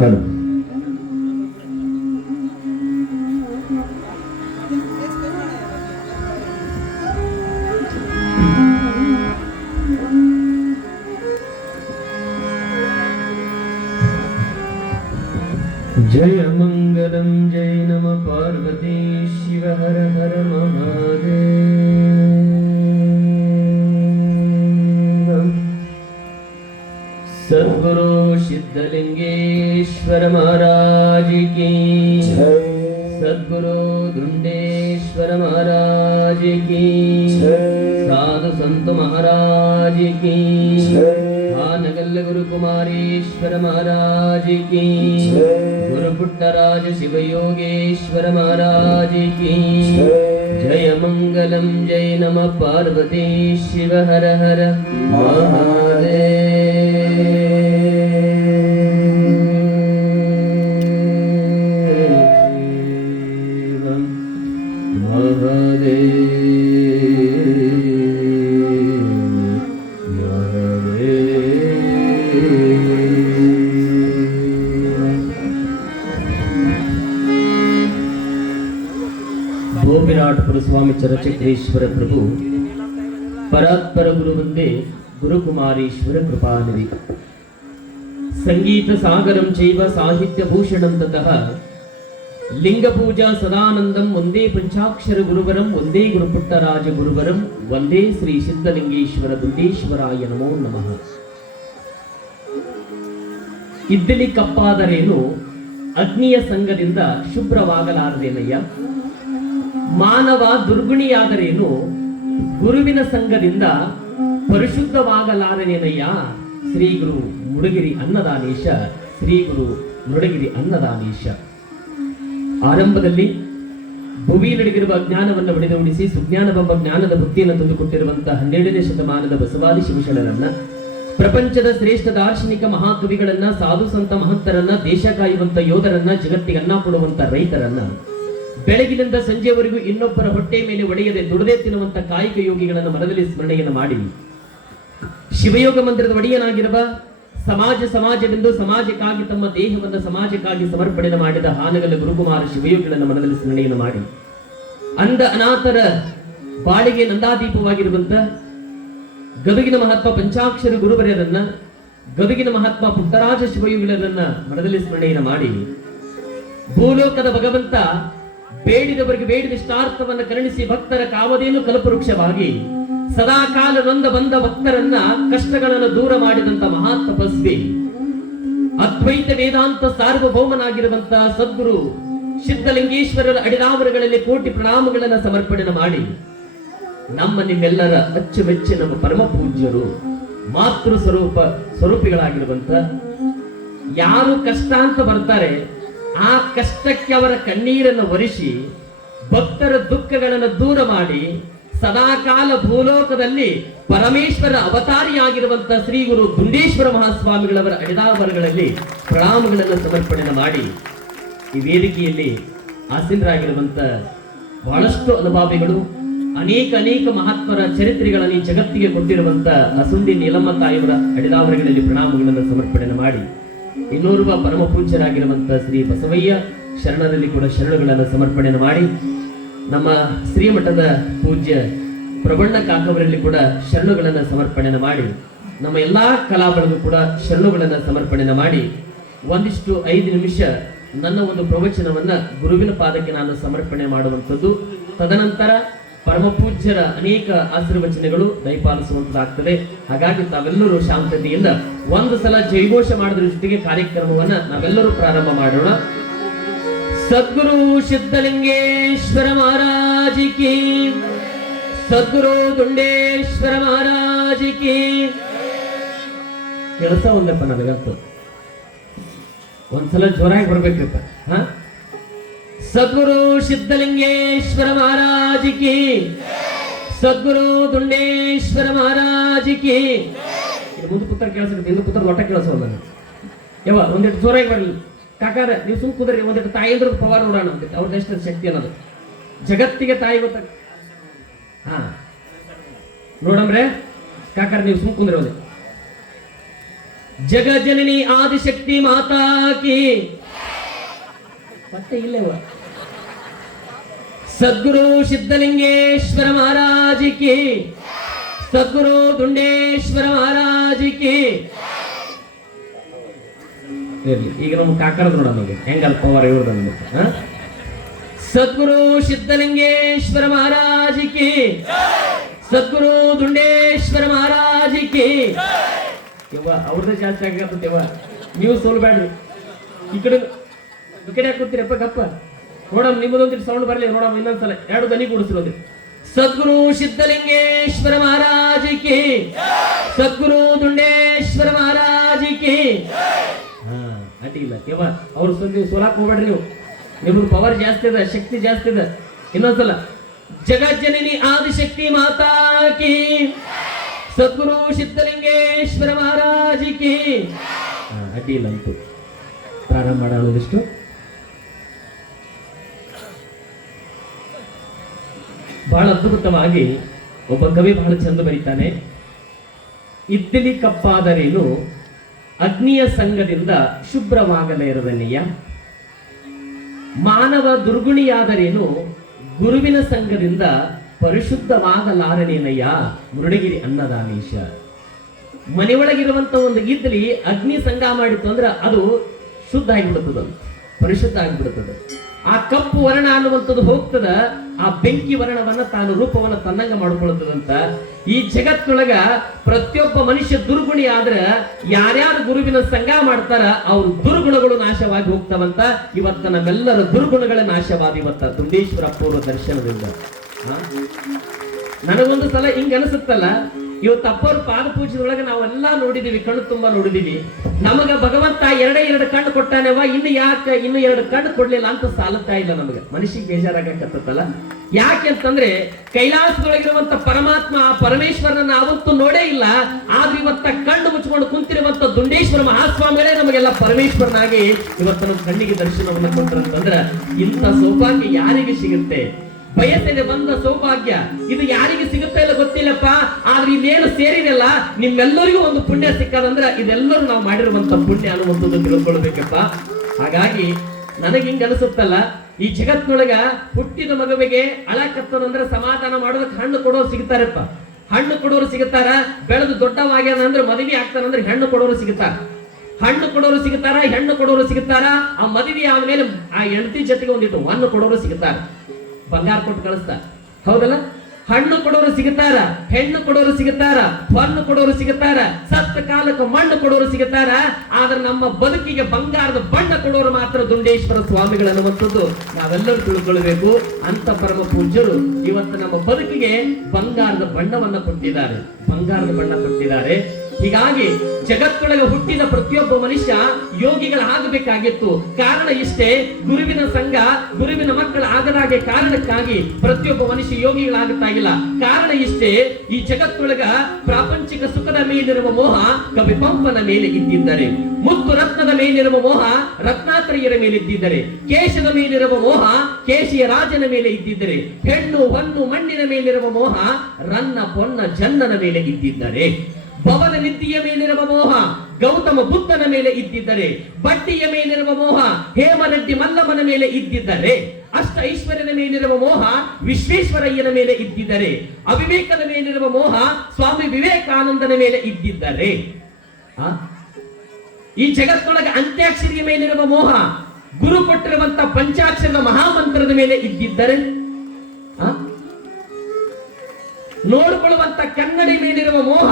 ಹೇಳು महाराज की नगल गुरु कुमारेश्वर महाराज की गुरु पुट्टराज शिव योगेश्वर महाराज की जय मंगलम जय नम पार्वती शिव हर हर महादेव ಗೋಪಿನಾಥಪುರ ಸ್ವಾಮಿ ಚರಚಕ್ರೇಶ್ವರ ಪ್ರಭು. ಪರಾತ್ಪರ ಗುರು ಒಂದೇ ಗುರುಕುಮಾರೇಶ್ವರ ಕೃಪಾನಿಧಿ ಸಂಗೀತ ಸಾಗರಂ ಚೈವ ಸಾಹಿತ್ಯ ಭೂಷಣಂ ತತಃ. ಲಿಂಗಪೂಜಾ ಸದಾನಂದಂ ಒಂದೇ ಪಂಚಾಕ್ಷರ ಗುರುವರಂ, ಒಂದೇ ಗುರುಪುಟ್ಟರಾಜ ಗುರುವರಂ, ಒಂದೇ ಶ್ರೀ ಸಿದ್ಧಲಿಂಗೇಶ್ವರ ದುಂಡೇಶ್ವರಾಯ ನಮೋ ನಮಃ. ಇದ್ದಲಿ ಕಪ್ಪಾದರೇನು? ಅಗ್ನಿಯ ಸಂಘದಿಂದ ಶುಭ್ರವಾಗಲಾರದೇನಯ್ಯ? ಮಾನವ ದುರ್ಗುಣಿಯಾದರೇನು? ಗುರುವಿನ ಸಂಘದಿಂದ ಪರಿಶುದ್ಧವಾಗಲಾರನೇನಯ್ಯ ಶ್ರೀ ಗುರು ಮುಡುಗಿರಿ ಅನ್ನದಾನೇಶ, ಶ್ರೀ ಗುರು ಮುಡುಗಿರಿ ಅನ್ನದಾನೇಶ. ಆರಂಭದಲ್ಲಿ ಭುವಿ ನಡೆಗಿರುವ ಅಜ್ಞಾನವನ್ನು ಸುಜ್ಞಾನ ಸುಜ್ಞಾನವೆಂಬ ಜ್ಞಾನದ ಬುದ್ಧಿಯನ್ನು ತಂದುಕೊಟ್ಟಿರುವಂತಹ ಹನ್ನೆರಡನೇ ಶತಮಾನದ ಬಸವಾದಿ ಶಿವಶರಣರನ್ನ, ಪ್ರಪಂಚದ ಶ್ರೇಷ್ಠ ದಾರ್ಶನಿಕ ಮಹಾಕವಿಗಳನ್ನ, ಸಾಧು ಸಂತ ಮಹತ್ತರನ್ನ, ದೇಶ ಕಾಯುವಂತ ಯೋಧರನ್ನ, ಜಗತ್ತಿಗೆ ಅನ್ನ ಕೊಡುವಂತ ರೈತರನ್ನ ಬೆಳಗಿನಿಂದ ಸಂಜೆವರೆಗೂ ಇನ್ನೊಬ್ಬರ ಹೊಟ್ಟೆ ಮೇಲೆ ಒಡೆಯದೆ ದುಡದೆ ತಿನ್ನುವಂತ ಕಾಯಿಕ ಯೋಗಿಗಳನ್ನು ಮನದಲ್ಲಿ ಸ್ಮರಣೆಯನ್ನು ಮಾಡಿ. ಶಿವಯೋಗ ಮಂದಿರದ ಒಡೆಯನಾಗಿರುವ ಸಮಾಜ ಸಮಾಜವೆಂದು ಸಮಾಜಕ್ಕಾಗಿ ತಮ್ಮ ದೇಹವನ್ನು ಸಮಾಜಕ್ಕಾಗಿ ಸಮರ್ಪಣೆ ಮಾಡಿದ ಹಾನಗಲ್ಲ ಗುರುಕುಮಾರ ಶಿವಯೋಗಿಗಳನ್ನು ಮನದಲ್ಲಿ ಸ್ಮರಣೆಯನ್ನು ಮಾಡಿ. ಅಂಧ ಅನಾಥರ ಬಾಳಿಗೆ ನಂದಾದೀಪವಾಗಿರುವಂತ ಗದುಗಿನ ಮಹಾತ್ಮ ಪಂಚಾಕ್ಷರ ಗುರುವರ್ಯರನ್ನ, ಗದುಗಿನ ಮಹಾತ್ಮ ಪುಟ್ಟರಾಜ ಶಿವಯುಗಿಗಳನ್ನ ಮನದಲ್ಲಿ ಸ್ಮರಣೆಯನ್ನು ಮಾಡಿ. ಭೂಲೋಕದ ಭಗವಂತ ಬೇಡಿದವರಿಗೆ ಬೇಡಿದಷ್ಟಾರ್ಥವನ್ನು ಕರುಣಿಸಿ ಭಕ್ತರ ಕಾವದೇನು ಕಲ್ಪವೃಕ್ಷವಾಗಿ. ಸದಾ ಕಾಲ ನೊಂದ ಬಂದ ಭಕ್ತರನ್ನ ಕಷ್ಟಗಳನ್ನು ದೂರ ಮಾಡಿದಂತ ಮಹಾ ತಪಸ್ವಿ. ಅದ್ವೈತ ವೇದಾಂತ ಸಾರ್ವಭೌಮನಾಗಿರುವಂತ ಸದ್ಗುರು ಸಿದ್ಧಲಿಂಗೇಶ್ವರರ ಅಡಿದಾವರಗಳಲ್ಲಿ ಕೋಟಿ ಪ್ರಣಾಮಗಳನ್ನು ಸಮರ್ಪಣೆ ಮಾಡಿ. ನಮ್ಮ ನಿಮ್ಮೆಲ್ಲರ ಅಚ್ಚುಮೆಚ್ಚು ನಮ್ಮ ಪರಮ ಪೂಜ್ಯರು, ಮಾತೃ ಸ್ವರೂಪ ಸ್ವರೂಪಿಗಳಾಗಿರುವಂತ ಯಾರು ಕಷ್ಟ ಅಂತ ಬರ್ತಾರೆ ಆ ಕಷ್ಟಕ್ಕೆ ಅವರ ಕಣ್ಣೀರನ್ನು ಒರೆಸಿ ಭಕ್ತರ ದುಃಖಗಳನ್ನು ದೂರ ಮಾಡಿ ಸದಾಕಾಲ ಭೂಲೋಕದಲ್ಲಿ ಪರಮೇಶ್ವರ ಅವತಾರಿಯಾಗಿರುವಂತಹ ಶ್ರೀ ಗುರು ದುಂಡೇಶ್ವರ ಮಹಾಸ್ವಾಮಿಗಳವರ ಅಡಿದಾವರಗಳಲ್ಲಿ ಪ್ರಣಾಮಗಳನ್ನು ಸಮರ್ಪಣೆ ಮಾಡಿ ಈ ವೇದಿಕೆಯಲ್ಲಿ ಆಸೀನರಾಗಿರುವಂತ ಬಹಳಷ್ಟು ಅನುಭಾವಿಗಳು, ಅನೇಕ ಅನೇಕ ಮಹಾತ್ಮರ ಚರಿತ್ರೆಗಳನ್ನು ಜಗತ್ತಿಗೆ ಕೊಟ್ಟಿರುವಂತ ಅಸುಂದಿ ನೀಲಮ್ಮ ತಾಯಿಯವರ ಅಡಿದಾವರಗಳಲ್ಲಿ ಪ್ರಣಾಮಗಳನ್ನು ಸಮರ್ಪಣೆ ಮಾಡಿ. ಇನ್ನೋರ್ವ ಪರಮ ಪೂಜ್ಯರಾಗಿರುವಂತಹ ಶ್ರೀ ಬಸವಯ್ಯ ಶರಣರಲ್ಲಿ ಕೂಡ ಶರಣಗಳನ್ನು ಸಮರ್ಪಣೆ ಮಾಡಿ ನಮ್ಮ ಶ್ರೀಮಠದ ಪೂಜ್ಯ ಪ್ರಬಣ್ಣ ಕಾಕವರಲ್ಲಿ ಕೂಡ ಶರಣುಗಳನ್ನು ಸಮರ್ಪಣೆ ಮಾಡಿ, ನಮ್ಮ ಎಲ್ಲಾ ಕಲಾಬಳಗೂ ಕೂಡ ಶರಣುಗಳನ್ನು ಸಮರ್ಪಣೆ ಮಾಡಿ, ಒಂದಿಷ್ಟು ಐದು ನಿಮಿಷ ನನ್ನ ಒಂದು ಪ್ರವಚನವನ್ನ ಗುರುವಿನ ಪಾದಕ್ಕೆ ನಾನು ಸಮರ್ಪಣೆ ಮಾಡುವಂಥದ್ದು. ತದನಂತರ ಪರಮ ಪೂಜ್ಯರ ಅನೇಕ ಆಶೀರ್ವಚನಗಳು ದಯಪಾಲಿಸುವಂತದಾಗ್ತದೆ. ಹಾಗಾಗಿ ತಾವೆಲ್ಲರೂ ಶಾಂತತೆಯಿಂದ ಒಂದು ಸಲ ಜೈಘೋಷ ಮಾಡೋದ್ರ ಜೊತೆಗೆ ಕಾರ್ಯಕ್ರಮವನ್ನ ನಾವೆಲ್ಲರೂ ಪ್ರಾರಂಭ ಮಾಡೋಣ. ಸದ್ಗುರು ಸಿದ್ಧಲಿಂಗೇಶ್ವರ ಮಹಾರಾಜ್ ಕಿ ಸದ್ಗುರು ದುಂಡೇಶ್ವರ ಮಹಾರಾಜ್ ಕಿ ಕೆಲಸ ಒಂದಪ್ಪ ನನಗಂತ. ಒಂದ್ಸಲ ಜೋರಾಗಿ ಬರ್ಬೇಕಪ್ಪ. ಹಾ? ಸದ್ಗುರು ಸಿದ್ಧಲಿಂಗೇಶ್ವರ ಮಹಾರಾಜ ಕೀ ಸದ್ಗುರು ದುಂಡೇಶ್ವರ ಮಹಾರಾಜ ಕೀ ಇದು ಮುಂದೆ ಪುತ್ರ ಕೆಲಸ ಹಿಂದೆ ಪುತ್ರ ಒಟ್ಟ ಕೇಳಿಸೋಲ್ಲ ಯಾವ ಒಂದಿಟ್ಟು ಜೋರಾಗಿ ಬರಲಿ. ಕಾಕಾರ, ನೀವು ಸುಮ್ ಕುದ್ರಿ ಒಂದಿಟ್ಟು ತಾಯಿದ್ರು ಪವರ್ ನೋಡೋಣ ಅಂತ ಅವ್ರದ್ದು ಎಷ್ಟು ಶಕ್ತಿ ಅನ್ನೋದು. ಜಗತ್ತಿಗೆ ತಾಯಿ ಗೊತ್ತ ಹಾ. ನೋಡಮ್ರೆ, ಕಾಕಾರ, ನೀವು ಸುಮ್ ಕುಂದ್ರೆ ಅವು ಜಗಜನನಿ ಆದಿಶಕ್ತಿ ಮಾತಾಕಿ ಮತ್ತೆ ಇಲ್ಲವ ಸದ್ಗುರು ಸಿದ್ಧಲಿಂಗೇಶ್ವರ ಮಹಾರಾಜ್ ಕಿ. ಸದ್ಗುರು ದುಂಡೇಶ್ವರ ಮಹಾರಾಜಿಕೆ ಈಗ ನಮ್ಗೆ ಕಾಕರದ್ ನೋಡ ನಮಗೆ. ಹೆಂಗಲ್ ಪವರ್ ಇವ್ರದ್ದು ನಮಗೆ? ಸದ್ಗುರು ಸಿದ್ಧಲಿಂಗೇಶ್ವರ ಮಹಾರಾಜ್ ಕಿ. ಸದ್ಗುರು ದುಂಡೇಶ್ವರ ಮಹಾರಾಜಿಕೆ ಕಿ. ಯವ್ವ, ಅವ್ರದ್ದು ಜಾಸ್ತಿ ಯವ್ವ. ನೀವು ಸೋಲ್ಬೇಡ್ರಿ ಈ ಕಡೆ ಈ ಕಡೆ ಗಪ್ಪ. ನೋಡಮ್ ನಿಮ್ಮದೊಂದು ಸೌಂಡ್ ಬರಲಿ ನೋಡಮ್ ಇನ್ನೊಂದ್ಸಲ. ಎರಡು ದನಿ ಕೂಡಿಸಿರೋದು ಸದ್ಗುರು ಸಿದ್ಧಲಿಂಗೇಶ್ವರ ಮಹಾರಾಜ್ ಕಿ. ಸದ್ಗುರು ದುಂಡೇಶ್ವರ ಮಹಾರಾಜ್ ಕಿ. ಹಾ ಅಡ್ಡಿಲ್ಲ ಕೇವ ಅವ್ರು ಸುದ್ದಿ ಸೋಲಾಕ್ ಹೋಗ್ಬೇಡ್ರಿ ನೀವು. ನಿಮ್ಗೆ ಪವರ್ ಜಾಸ್ತಿ ಇದೆ ಶಕ್ತಿ ಜಾಸ್ತಿ ಅದ. ಇನ್ನೊಂದ್ಸಲ. ಜಗಜ್ಜನಿನಿ ಆದಿಶಕ್ತಿ ಮಾತಾ ಕಿ. ಸದ್ಗುರು ಸಿದ್ಧಲಿಂಗೇಶ್ವರ ಮಹಾರಾಜ್ ಅಡ್ಡಿಲ್ಲ ಅಂತು ಪ್ರಾರಂಭ ಮಾಡೋದಿಷ್ಟು ಬಹಳ ಅದ್ಭುತವಾಗಿ ಒಬ್ಬ ಕವಿ ಬಹಳ ಚಂದ ಬರೀತಾನೆ. ಇದ್ದಲಿ ಕಪ್ಪಾದರೇನು? ಅಗ್ನಿಯ ಸಂಘದಿಂದ ಶುಭ್ರವಾಗಲೇರದನೆಯ ಮಾನವ ದುರ್ಗುಣಿಯಾದರೇನು? ಗುರುವಿನ ಸಂಘದಿಂದ ಪರಿಶುದ್ಧವಾಗಲಾರನೇನಯ್ಯ? ಮುರುಡಗಿರಿ ಅನ್ನದಾನೀಶ ಮನೆಯೊಳಗಿರುವಂತ ಒಂದು ಇದ್ಲಿ ಅಗ್ನಿ ಸಂಘ ಮಾಡಿತ್ತು ಅಂದ್ರೆ ಅದು ಶುದ್ಧ ಆಗಿಬಿಡುತ್ತದೆ ಪರಿಶುದ್ಧ ಆಗಿಬಿಡುತ್ತದೆ ಆ ಕಪ್ಪು ವರ್ಣ ಅನ್ನುವಂಥದ್ದು ಹೋಗ್ತದ, ಆ ಬೆಂಕಿ ವರ್ಣವನ್ನ ತಾನು ರೂಪವನ್ನ ತನ್ನಂಗ ಮಾಡ್ಕೊಳ್ತದಂತ. ಈ ಜಗತ್ತೊಳಗ ಪ್ರತಿಯೊಬ್ಬ ಮನುಷ್ಯ ದುರ್ಗುಣಿ ಆದ್ರ ಯಾರ್ಯಾರು ಗುರುವಿನ ಸಂಘ ಮಾಡ್ತಾರ, ಅವ್ರ ದುರ್ಗುಣಗಳು ನಾಶವಾಗಿ ಹೋಗ್ತಾವಂತ. ಇವತ್ತ ನಮ್ಮೆಲ್ಲರ ದುರ್ಗುಣಗಳ ನಾಶವಾದ ಇವತ್ತ ದುಂಡೇಶ್ವರ ಪೂರ್ವ ದರ್ಶನದಿಂದ? ನನಗೊಂದು ಸಲ ಹಿಂಗ ಅನಿಸುತ್ತಲ್ಲ ಇವತ್ತು ಅಪ್ಪವ್ರ ಪಾದ ಪೂಜೆದೊಳಗೆ ನಾವೆಲ್ಲ ನೋಡಿದೀವಿ, ಕಣ್ಣು ತುಂಬಾ ನೋಡಿದೀವಿ. ನಮಗ ಭಗವಂತ ಎರಡೇ ಎರಡು ಕಣ್ಣು ಕೊಟ್ಟಾನೆವ ಇನ್ನು ಯಾಕೆ, ಇನ್ನು ಎರಡು ಕಣ್ಣು ಕೊಡ್ಲಿಲ್ಲ ಅಂತ ಸಾಲುತ್ತಾ ಇಲ್ಲ ನಮಗೆ. ಮನುಷ್ಯಗೆ ಬೇಜಾರಾಗತ್ತಲ್ಲ ಯಾಕೆ ಅಂತಂದ್ರೆ ಕೈಲಾಸದೊಳಗಿರುವಂತ ಪರಮಾತ್ಮ ಆ ಪರಮೇಶ್ವರನ ಅವತ್ತು ನೋಡೇ ಇಲ್ಲ. ಆದ್ರೆ ಇವತ್ತ ಕಣ್ಣು ಮುಚ್ಕೊಂಡು ಕುಂತಿರುವಂತ ದುಂಡೇಶ್ವರ ಮಹಾಸ್ವಾಮಿಗಳೇ ನಮಗೆಲ್ಲ ಪರಮೇಶ್ವರನಾಗಿ ಇವತ್ತ ನಮ್ಮ ಕಣ್ಣಿಗೆ ದರ್ಶನವನ್ನು ಕೊಟ್ಟರಂತಂದ್ರ ಇಂಥ ಸೌಭಾಗ್ಯ ಯಾರಿಗೆ ಸಿಗುತ್ತೆ? ಬಯಸದೆ ಬಂದ ಸೌಭಾಗ್ಯ, ಇದು ಯಾರಿಗೆ ಸಿಗುತ್ತೆ ಇಲ್ಲ ಗೊತ್ತಿಲ್ಲಪ್ಪ, ಆದ್ರೆ ಇದೇನು ಸೇರಿದೆಲ್ಲ ನಿಮ್ಮೆಲ್ಲರಿಗೂ ಒಂದು ಪುಣ್ಯ ಸಿಕ್ಕದಂದ್ರೆ ಇದೆಲ್ಲರೂ ನಾವು ಮಾಡಿರುವಂತ ಪುಣ್ಯ ಅನ್ನುವಂಥದ್ದು ತಿಳ್ಕೊಳ್ಬೇಕಪ್ಪ. ಹಾಗಾಗಿ ನನಗೆ ಹಿಂಗ ಅನಿಸುತ್ತಲ್ಲ, ಈ ಜಗತ್ನೊಳಗ ಹುಟ್ಟಿದ ಮಗುವಿಗೆ ಅಳಕತ್ತದಂದ್ರೆ ಸಮಾಧಾನ ಮಾಡೋದಕ್ಕೆ ಹಣ್ಣು ಕೊಡೋರು ಸಿಗ್ತಾರಪ್ಪ. ಹಣ್ಣು ಕೊಡೋರು ಸಿಗುತ್ತಾರ ಬೆಳೆದು ದೊಡ್ಡವಾಗ್ಯಾನ ಅಂದ್ರೆ ಮದುವೆ ಆಗ್ತಾನಂದ್ರೆ ಹೆಣ್ಣು ಕೊಡೋರು ಸಿಗುತ್ತಾರ ಹಣ್ಣು ಕೊಡೋರು ಸಿಗುತ್ತಾರ ಹೆಣ್ಣು ಕೊಡೋರು ಸಿಗುತ್ತಾರ ಆ ಮದುವೆ ಆದ್ಮೇಲೆ ಆ ಹೆಂಡತಿ ಜೊತೆಗೆ ಒಂದಿಟ್ಟು ಹಣ್ಣು ಕೊಡೋರು ಸಿಗುತ್ತಾರ ಬಂಗಾರ ಕೊಟ್ಟು ಕಳಿಸ್ತಾರೆ ಹೌದಲ್ಲ? ಹಣ್ಣು ಕೊಡೋರು ಸಿಗುತ್ತಾರ, ಹೆಣ್ಣು ಕೊಡೋರು ಸಿಗುತ್ತಾರ, ಹೊನ್ನು ಕೊಡೋರು ಸಿಗುತ್ತಾರ ಸತ್ತ ಕಾಲಕ್ಕೆ ಮಣ್ಣು ಕೊಡೋರು ಸಿಗುತ್ತಾರ, ಆದ್ರೆ ನಮ್ಮ ಬದುಕಿಗೆ ಬಂಗಾರದ ಬಣ್ಣ ಕೊಡೋರು ಮಾತ್ರ ದುಂಡೇಶ್ವರ ಸ್ವಾಮಿಗಳು ಅನ್ನುವಂಥದ್ದು ನಾವೆಲ್ಲರೂ ತಿಳ್ಕೊಳ್ಬೇಕು. ಅಂತ ಪರಮ ಪೂಜ್ಯರು ಇವತ್ತು ನಮ್ಮ ಬದುಕಿಗೆ ಬಂಗಾರದ ಬಣ್ಣವನ್ನ ಕೊಟ್ಟಿದ್ದಾರೆ. ಬಂಗಾರದ ಬಣ್ಣ ಕೊಟ್ಟಿದ್ದಾರೆ. ಹೀಗಾಗಿ ಜಗತ್ತೊಳಗೆ ಹುಟ್ಟಿದ ಪ್ರತಿಯೊಬ್ಬ ಮನುಷ್ಯ ಯೋಗಿಗಳಾಗಬೇಕಾಗಿತ್ತು ಕಾರಣ ಇಷ್ಟೇ, ಗುರುವಿನ ಸಂಘ ಗುರುವಿನ ಮಕ್ಕಳ ಆಗದಾಗೆ ಕಾರಣಕ್ಕಾಗಿ ಪ್ರತಿಯೊಬ್ಬ ಮನುಷ್ಯ ಯೋಗಿಗಳಾಗುತ್ತಾ ಇಲ್ಲ. ಕಾರಣ ಇಷ್ಟೇ, ಈ ಜಗತ್ತೊಳಗ ಪ್ರಾಪಂಚಿಕ ಸುಖದ ಮೇಲಿರುವ ಮೋಹ ಕವಿ ಪಂಪನ ಮೇಲೆ ಇದ್ದಿದ್ದರೆ ಮುತ್ತು ರತ್ನದ ಮೇಲಿರುವ ಮೋಹ ರತ್ನಾತ್ರಿಯರ ಮೇಲೆ ಇದ್ದಿದ್ದರೆ ಕೇಶದ ಮೇಲಿರುವ ಮೋಹ ಕೇಶಿಯ ರಾಜನ ಮೇಲೆ ಇದ್ದಿದ್ದರೆ, ಹೆಣ್ಣು ಹೊನ್ನು ಮಣ್ಣಿನ ಮೇಲಿರುವ ಮೋಹ ರನ್ನ ಪೊನ್ನ ಜನ್ನನ ಮೇಲೆ ಇದ್ದಿದ್ದರೆ. ಭವನ ನಿತ್ಯ ಮೇಲಿರುವ ಮೋಹ, ಗೌತಮ ಬುದ್ಧನ ಮೇಲೆ ಇದ್ದಿದ್ದರೆ ಬಡ್ಡಿಯ ಮೇಲಿರುವ ಮೋಹ, ಹೇಮರೆಡ್ಡಿ ಮಲ್ಲಮ್ಮನ ಮೇಲೆ ಇದ್ದಿದ್ದರೆ, ಅಷ್ಟ ಐಶ್ವರ್ಯನ ಮೇಲಿರುವ ಮೋಹ, ವಿಶ್ವೇಶ್ವರಯ್ಯನ ಮೇಲೆ ಇದ್ದಿದ್ದರೆ ಅವಿವೇಕದ ಮೇಲಿರುವ ಮೋಹ, ಸ್ವಾಮಿ ವಿವೇಕಾನಂದನ ಮೇಲೆ ಇದ್ದಿದ್ದರೆ? ಈ ಜಗತ್ತೊಳಗೆ ಅಂತ್ಯಾಕ್ಷರಿಯ ಮೇಲಿರುವ ಮೋಹ, ಗುರು ಕೊಟ್ಟಿರುವಂತ ಪಂಚಾಕ್ಷರದ ಮಹಾಮಂತ್ರದ ಮೇಲೆ ಇದ್ದಿದ್ದರೆ? ನೋಡಿಕೊಳ್ಳುವಂತ ಕನ್ನಡಿ ಮೇಲಿರುವ ಮೋಹ